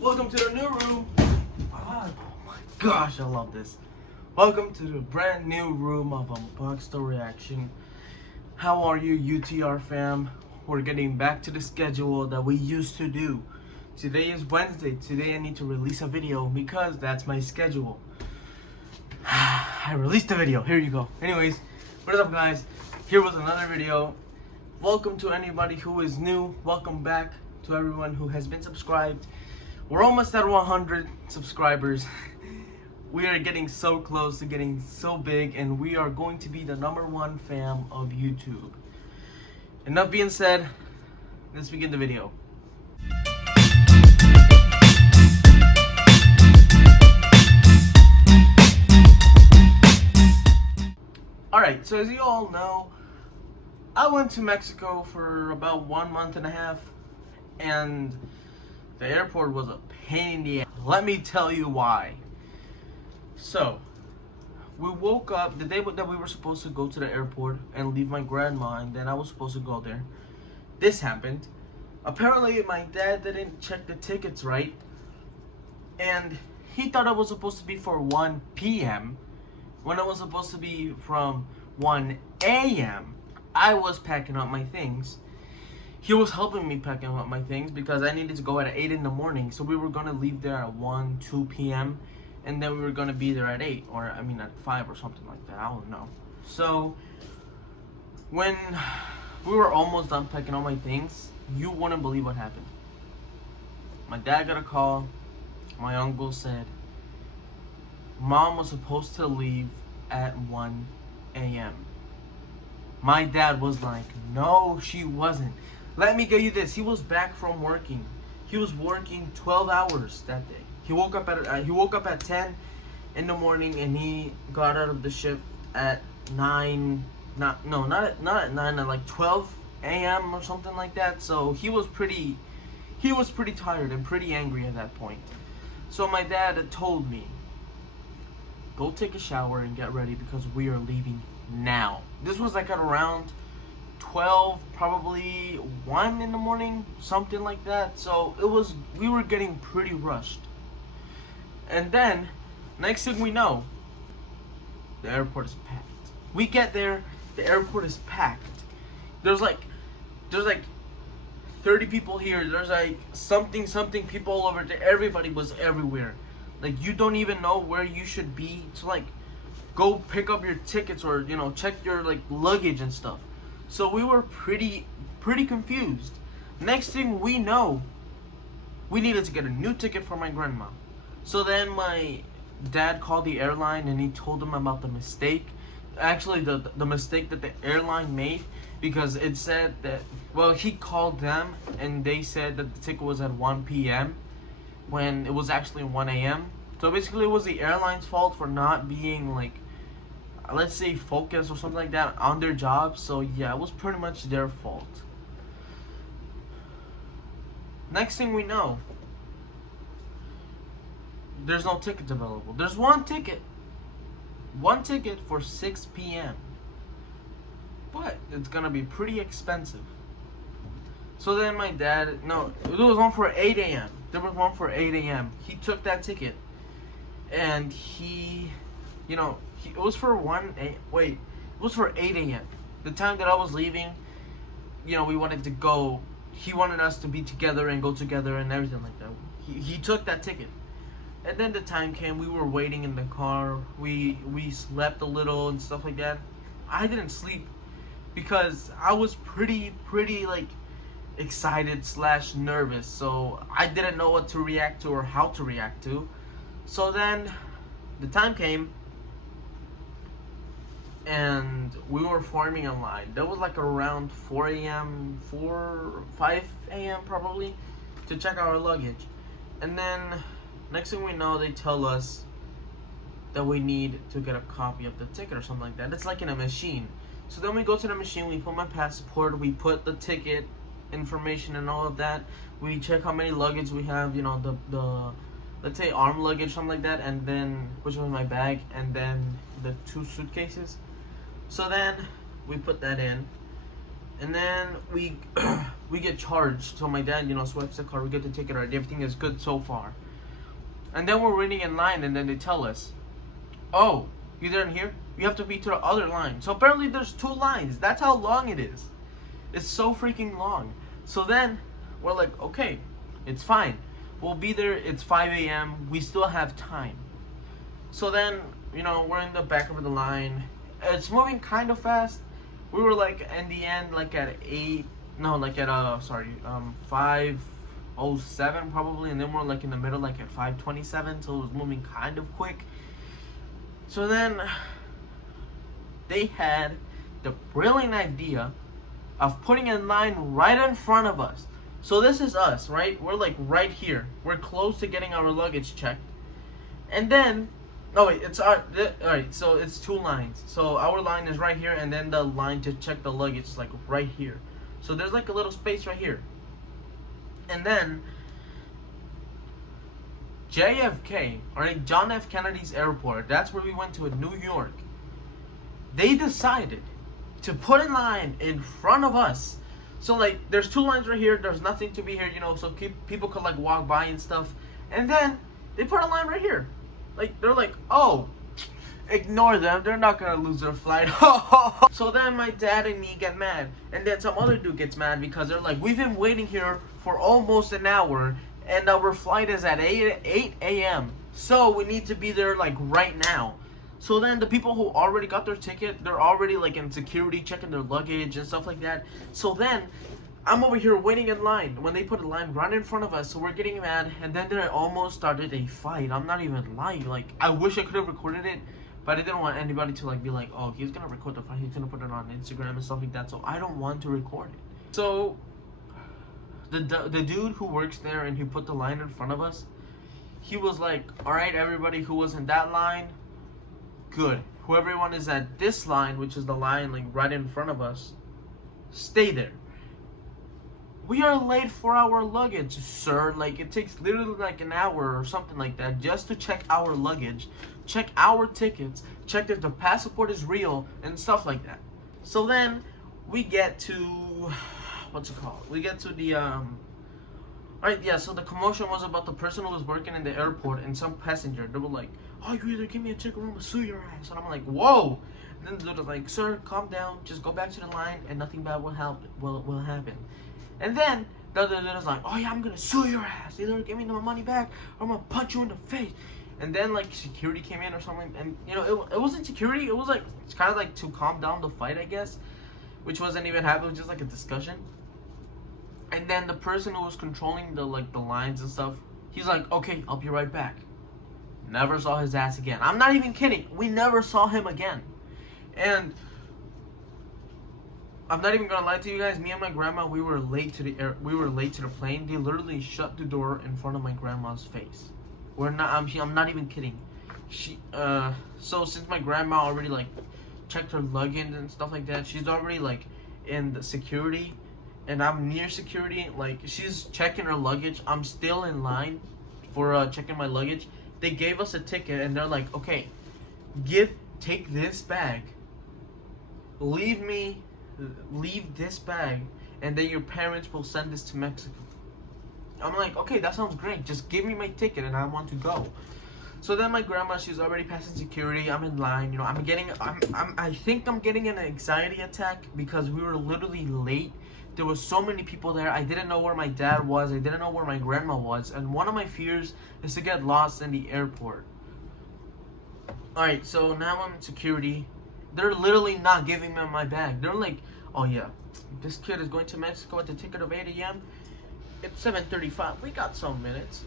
Welcome to the new room. Oh my gosh, I love this. Welcome to the brand new room of Unboxed Reaction. How are you, UTR fam? We're getting back to the schedule that we used to do. Today is Wednesday. Today I need to release a video because that's my schedule. I released a video. Here you go. Anyways, what is up, guys? Here was another video. Welcome to anybody who is new. Welcome back to everyone who has been subscribed. We're almost at 100 subscribers. We are getting so close to getting so big, and we are going to be the #1 fam of YouTube. Enough being said, let's begin the video. Alright, so as you all know, I went to Mexico for about 1.5 months, and the airport was a pain in the ass. Let me tell you why. So, we woke up the day that we were supposed to go to the airport and leave my grandma, and then I was supposed to go there. This happened. Apparently, my dad didn't check the tickets right, and he thought it was supposed to be for 1 p.m. when it was supposed to be from 1 a.m. I was packing up my things. He was helping me packing up my things because I needed to go at 8 in the morning. So we were going to leave there at 2 p.m. and then we were going to be there at 8, or I mean at 5 or something like that. I don't know. So when we were almost done packing all my things, you wouldn't believe what happened. My dad got a call. My uncle said Mom was supposed to leave at 1 a.m. My dad was like, no, she wasn't. Let me tell you this. He was back from working. He was working 12 hours that day. He woke up at 10 in the morning, and he got out of the shift at 9. Not at 9. At like 12 a.m. or something like that. So he was pretty tired and pretty angry at that point. So my dad had told me, go take a shower and get ready because we are leaving now. This was like at around 12, probably 1 in the morning, something like that. So we were getting pretty rushed. And then next thing we know, the airport is packed. We get there, the airport is packed. There's like 30 people here. There's like something people all over there. Everybody was everywhere. Like, you don't even know where you should be to like go pick up your tickets or, you know, check your like luggage and stuff. So we were pretty confused. Next thing we know, we needed to get a new ticket for my grandma. So then my dad called the airline and he told them about the mistake. Actually, the mistake that the airline made, because it said that, well, he called them and they said that the ticket was at 1 p.m. when it was actually 1 a.m. So basically it was the airline's fault for not being like, let's say, focused or something like that on their job. So yeah, it was pretty much their fault. Next thing we know, there's no tickets available. There's one ticket for 6 p.m. but it's gonna be pretty expensive. So then my dad, no, there was one for 8 a.m. There was one for 8 a.m. He took that ticket, and he, you know, it was for 8 a.m. The time that I was leaving, you know, we wanted to go. He wanted us to be together and go together and everything like that. He took that ticket, and then the time came. We were waiting in the car. We slept a little and stuff like that. I didn't sleep because I was pretty like excited / nervous, so I didn't know what to react to or how to react to. So then the time came and we were forming a line. That was like around 4 a.m. 5 a.m. probably, to check our luggage. And then next thing we know, they tell us that we need to get a copy of the ticket or something like that. It's like in a machine. So then we go to the machine, we put my passport, we put the ticket information and all of that. We check how many luggage we have, you know, the let's say arm luggage, something like that, and then, which was my bag, and then the 2 suitcases. So then we put that in, And then we we get charged. So my dad, swipes the card. We get the ticket. Already, everything is good so far. And then we're waiting in line, and then they tell us, "Oh, you didn't hear? You have to be to the other line." So apparently there's 2 lines. That's how long it is. It's so freaking long. So then we're like, okay, it's fine. We'll be there. It's 5 a.m. We still have time. So then, we're in the back of the line. It's moving kind of fast. We were like in the end, like at 5:07 probably, and then we're like in the middle, like at 5:27. So it was moving kind of quick. So then they had the brilliant idea of putting a line right in front of us. So this is us, right? We're like right here. We're close to getting our luggage checked. And then, alright, so it's 2 lines. So our line is right here, and then the line to check the luggage is like right here. So there's like a little space right here. And then JFK, alright, John F. Kennedy's airport, that's where we went to in New York. They decided to put a line in front of us. So like there's 2 lines right here, there's nothing to be here, so people could like walk by and stuff. And then they put a line right here. Like they're like, "Oh, ignore them, they're not gonna lose their flight." So then my dad and me get mad, and then some other dude gets mad because they're like, "We've been waiting here for almost an hour, and our flight is at 8 a.m. So we need to be there like right now." So then the people who already got their ticket, they're already like in security checking their luggage and stuff like that. So then I'm over here waiting in line when they put a line right in front of us. So we're getting mad, and then they almost started a fight. I'm not even lying. Like, I wish I could have recorded it, but I didn't want anybody to like be like, "Oh, he's gonna record the fight, he's gonna put it on Instagram and stuff like that." So I don't want to record it. So the dude who works there and who put the line in front of us, he was like, "Alright, everybody who was in that line, good. Whoever one is at this line, which is the line like right in front of us, stay there. We are late for our luggage, sir. Like, it takes literally like an hour or something like that just to check our luggage, check our tickets, check if the passport is real and stuff like that." So then we get to, what's it called? We get to the alright, yeah, so the commotion was about the person who was working in the airport and some passenger. They were like, "Oh, you either give me a ticket or I'm gonna sue your ass." And I'm like, "Whoa." And then the dude was like, "Sir, calm down. Just go back to the line and nothing bad will happen." And then the other dude was like, "Oh yeah, I'm gonna sue your ass. Either give me my money back or I'm gonna punch you in the face." And then like security came in or something, and it wasn't security. It was like, it's kind of like to calm down the fight, I guess, which wasn't even happening. It was just like a discussion. And then the person who was controlling the lines and stuff, he's like, "Okay, I'll be right back." Never saw his ass again. I'm not even kidding. We never saw him again. And I'm not even gonna lie to you guys. Me and my grandma, we were late to the plane. They literally shut the door in front of my grandma's face. I'm not even kidding. So since my grandma already like checked her luggage and stuff like that, she's already like in the security, and I'm near security. Like, she's checking her luggage. I'm still in line for checking my luggage. They gave us a ticket, and they're like, "Okay, take this bag. Leave this bag, and then your parents will send this to Mexico." I'm like, "Okay, that sounds great. Just give me my ticket, and I want to go." So then my grandma, she's already passing security. I'm in line. I think I'm getting an anxiety attack because we were literally late. There was so many people there. I didn't know where my dad was. I didn't know where my grandma was. And one of my fears is to get lost in the airport. Alright, so now I'm in security. They're literally not giving me my bag. They're like, "Oh yeah, this kid is going to Mexico at the ticket of 8 a.m. It's 7:35. We got some minutes."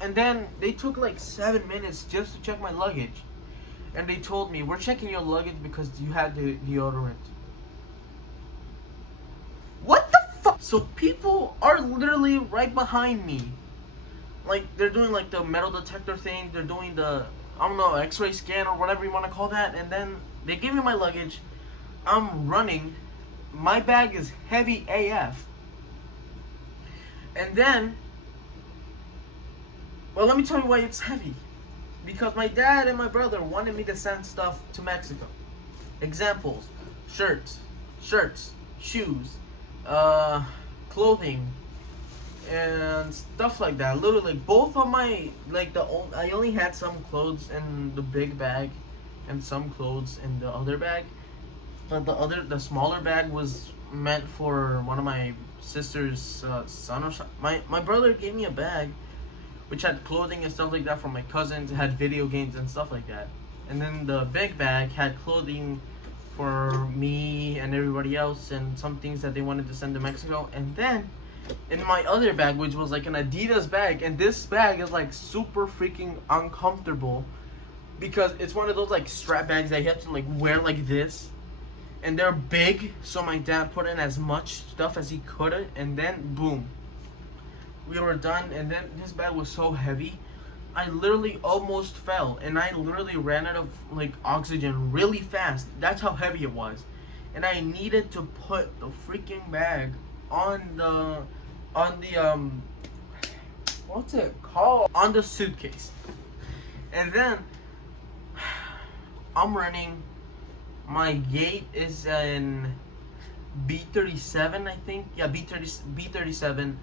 And then they took like 7 minutes just to check my luggage. And they told me, "We're checking your luggage because you had the deodorant." What the fuck? So people are literally right behind me. Like, they're doing like the metal detector thing. They're doing the, I don't know, x-ray scan or whatever you want to call that. And then they give me my luggage. I'm running. My bag is heavy AF. And then, well, let me tell you why it's heavy. Because my dad and my brother wanted me to send stuff to Mexico. Examples: shirts, shoes, clothing, and stuff like that. Literally, like, both of my, like, I only had some clothes in the big bag and some clothes in the other bag, but the smaller bag was meant for one of my sister's son or something. My brother gave me a bag which had clothing and stuff like that from my cousins. It had video games and stuff like that, and then the big bag had clothing for me and everybody else, and some things that they wanted to send to Mexico. And then in my other bag, which was like an Adidas bag, and this bag is like super freaking uncomfortable because it's one of those like strap bags that you have to like wear like this, and they're big. So my dad put in as much stuff as he could, and then boom, we were done. And then this bag was so heavy, I literally almost fell, and I literally ran out of like oxygen really fast. That's how heavy it was, and I needed to put the freaking bag on the what's it called, on the suitcase. And then I'm running. My gate is in B37, I think. Yeah, B37,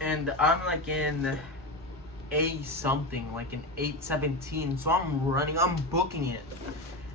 and I'm like in A something, like in 817. So I'm running, I'm booking it.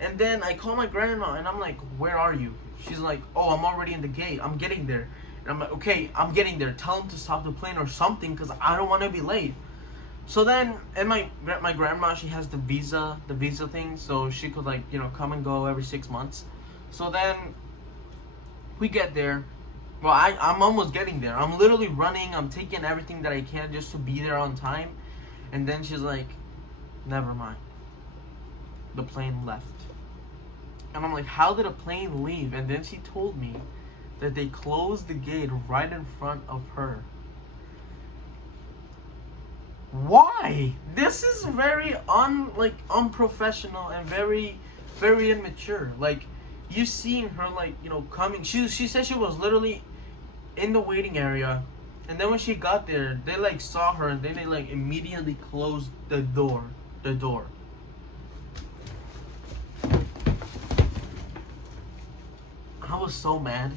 And then I call my grandma and I'm like, where are you? She's like, oh, I'm already in the gate, I'm getting there. And I'm like, okay, I'm getting there, tell him to stop the plane or something, because I don't want to be late. So then, and my grandma, she has the visa thing, so she could, like, you know, come and go every 6 months. So then we get there. Well, I'm almost getting there. I'm literally running. I'm taking everything that I can just to be there on time. And then she's like, never mind. The plane left. And I'm like, how did a plane leave? And then she told me that they closed the gate right in front of her. Why? This is very unprofessional and very, very immature. Like, you seen her, like, you know, coming. She said she was literally in the waiting area, and then when she got there, they like saw her, and then they like immediately closed the door. I was so mad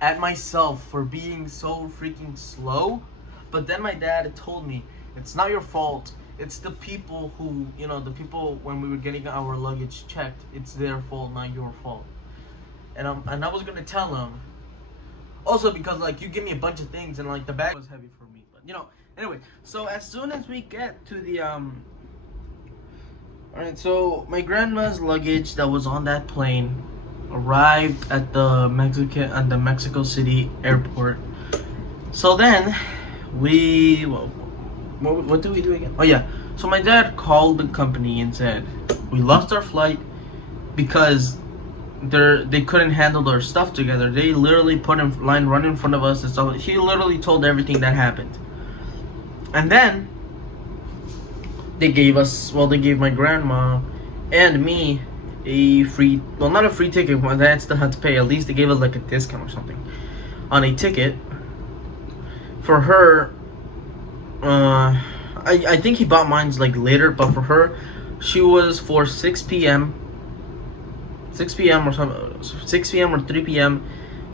at myself for being so freaking slow. But then my dad told me, it's not your fault. It's the people who, you know, the people when we were getting our luggage checked, it's their fault, not your fault. And I was gonna tell him. Also because, like, you give me a bunch of things and, like, the bag was heavy for me. But, you know, anyway. So as soon as we get to the alright, so my grandma's luggage that was on that plane arrived at the Mexico City airport. So then we, what did we do again? Oh yeah, so my dad called the company and said we lost our flight because they couldn't handle their stuff together. They literally put in line right in front of us and stuff. He literally told everything that happened. And then they gave my grandma and me a free, well, not a free ticket, but I still had to pay. At least they gave us like a discount or something on a ticket for her. I think he bought mine's like later, but for her, she was for 6 p.m. or something, 6 p.m. or 3 p.m.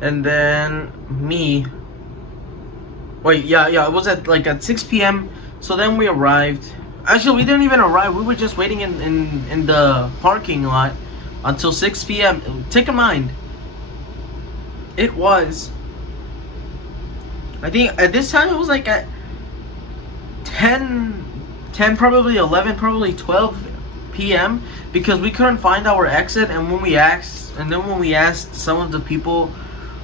And then me, wait, yeah, it was at 6 p.m. So then we arrived. Actually, we didn't even arrive. We were just waiting in the parking lot until 6 p.m. Take in mind, it was, I think at this time it was like at 10, probably 11, probably 12 p.m. because we couldn't find our exit. And when we asked some of the people,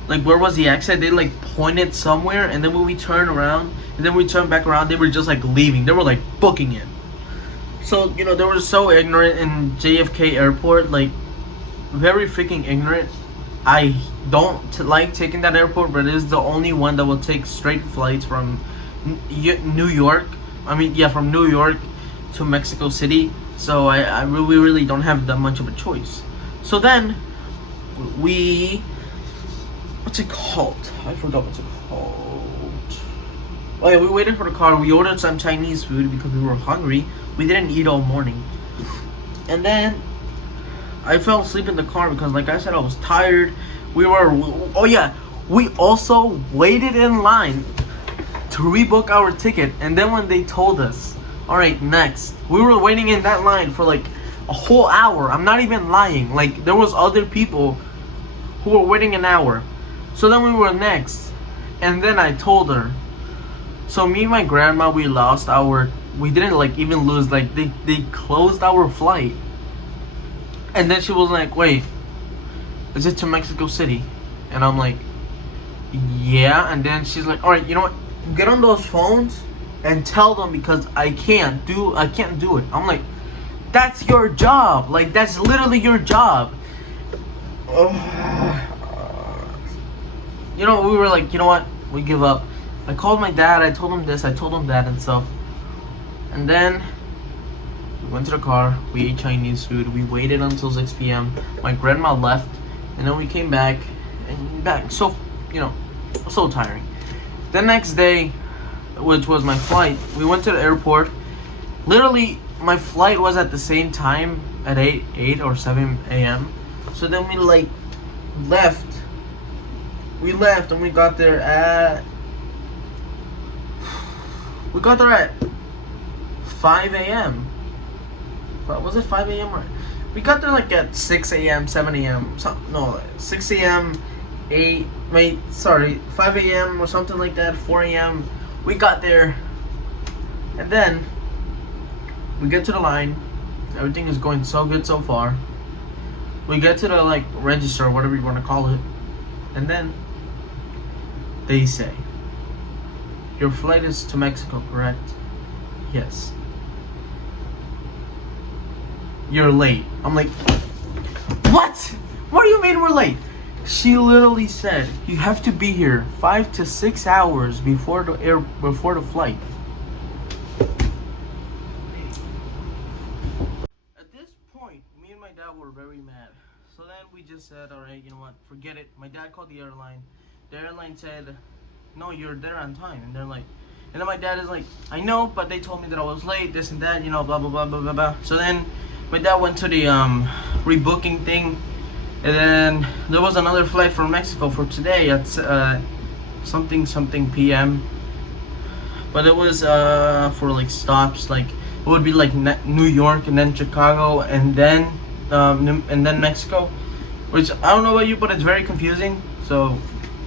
like, where was the exit, they like pointed somewhere. And then when we turned around and then we turned back around, they were just like leaving. They were like booking it. So, you know, they were so ignorant in JFK airport, like very freaking ignorant. I don't like taking that airport, but it is the only one that will take straight flights from New York. From New York to Mexico City. So I really don't have that much of a choice. So then we, what's it called? I forgot what's it called. Oh yeah, we waited for the car. We ordered some Chinese food because we were hungry. We didn't eat all morning. And then I fell asleep in the car because, like I said, I was tired. we were, oh yeah, we also waited in line to rebook our ticket. And then when they told us, all right, next, we were waiting in that line for like a whole hour. I'm not even lying. Like, there was other people who were waiting an hour. So then we were next, and then I told her. So me and my grandma, we didn't like even lose, like they closed our flight. And then she was like, wait, is it to Mexico City? And I'm like, yeah. And then she's like, all right, you know what, get on those phones and tell them, because I can't do it. I'm like, that's your job. Like, that's literally your job. You know, we were like, you know what, we give up. I called my dad, I told him this, I told him that and stuff. And then we went to the car, we ate Chinese food, we waited until 6 p.m. My grandma left, and then we came back, so, you know, so tiring. The next day, which was my flight, we went to the airport. Literally, my flight was at the same time at 8 or 7 a.m. So then we like left. We left and we got there at 5 a.m. Was it 5 a.m. or we got there like at 6 a.m., 7 a.m. 6 a.m., 5 a.m. or something like that, 4 a.m. We got there, and then we get to the line. Everything is going so good so far. We get to the like register, whatever you want to call it, and then they say, your flight is to Mexico, correct? Yes. You're late. I'm like, what? What do you mean we're late? She literally said, you have to be here 5 to 6 hours before the flight. At this point, me and my dad were very mad. So then we just said, all right, you know what, forget it. My dad called the airline. The airline said, no, you're there on time. And they're like, and then my dad is like, I know, but they told me that I was late, this and that, you know, blah, blah, blah, blah, blah, blah. So then my dad went to the rebooking thing. And then there was another flight from Mexico for today at something p.m. But it was for like stops, like it would be like New York and then Chicago and then Mexico, which I don't know about you, but it's very confusing. So,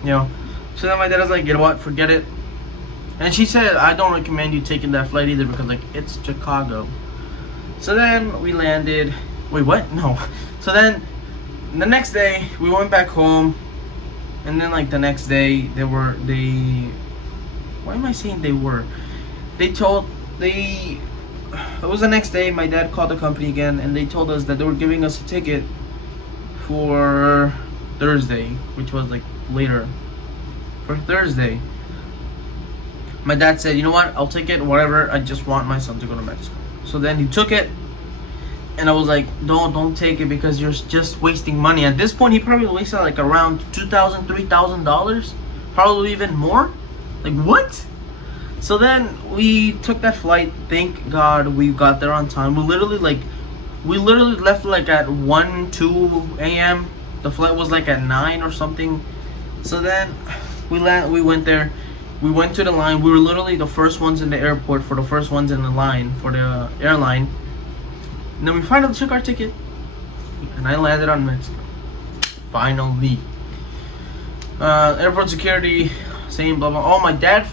you know, so then my dad was like, you know what, forget it. And she said, I don't recommend you taking that flight either, because like it's Chicago. So then we landed. Wait, what? No. So then the next day we went back home, and then like the next day why am I saying they were? It was the next day. My dad called the company again, and they told us that they were giving us a ticket for Thursday, which was like later. For Thursday, my dad said, you know what, I'll take it, whatever, I just want my son to go to Mexico. So then he took it, and I was like, don't take it, because you're just wasting money. At this point, he probably wasted like around $2,000, $3,000, probably even more. Like, what? So then we took that flight. Thank God we got there on time. We literally left like at 2 a.m. The flight was like at 9 or something. So then we went there. We went to the line. We were literally the first ones in the airport, for the first ones in the line for the airline. And then we finally took our ticket, and I landed on Mexico. Finally. Airport security saying blah blah. Oh, my dad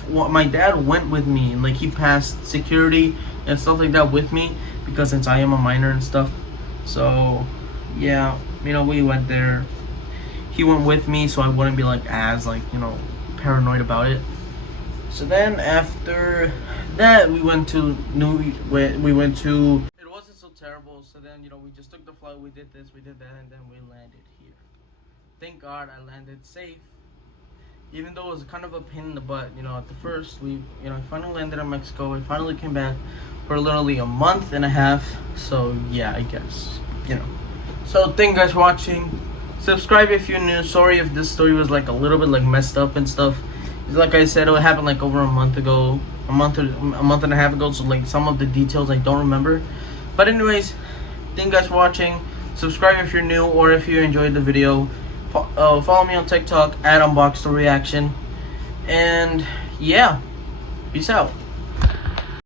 went with me, and like he passed security and stuff like that with me, because since I am a minor and stuff. So yeah, you know, we went there. He went with me, so I wouldn't be like as like, you know, paranoid about it. So then after that, we went to it wasn't so terrible. So then, you know, we just took the flight, we did this, we did that, and then we landed here. Thank God I landed safe, even though it was kind of a pain in the butt. You know, at the first, I finally landed in Mexico. I finally came back for literally a month and a half. So yeah, I guess, you know. So thank you guys for watching. Subscribe if you're new. Sorry if this story was like a little bit like messed up and stuff. Like I said, it happened like over a month ago, a month and a half ago. So like some of the details I don't remember. But anyways, thank you guys for watching. Subscribe if you're new, or if you enjoyed the video, Follow me on TikTok at Unbox the Reaction. And yeah, peace out.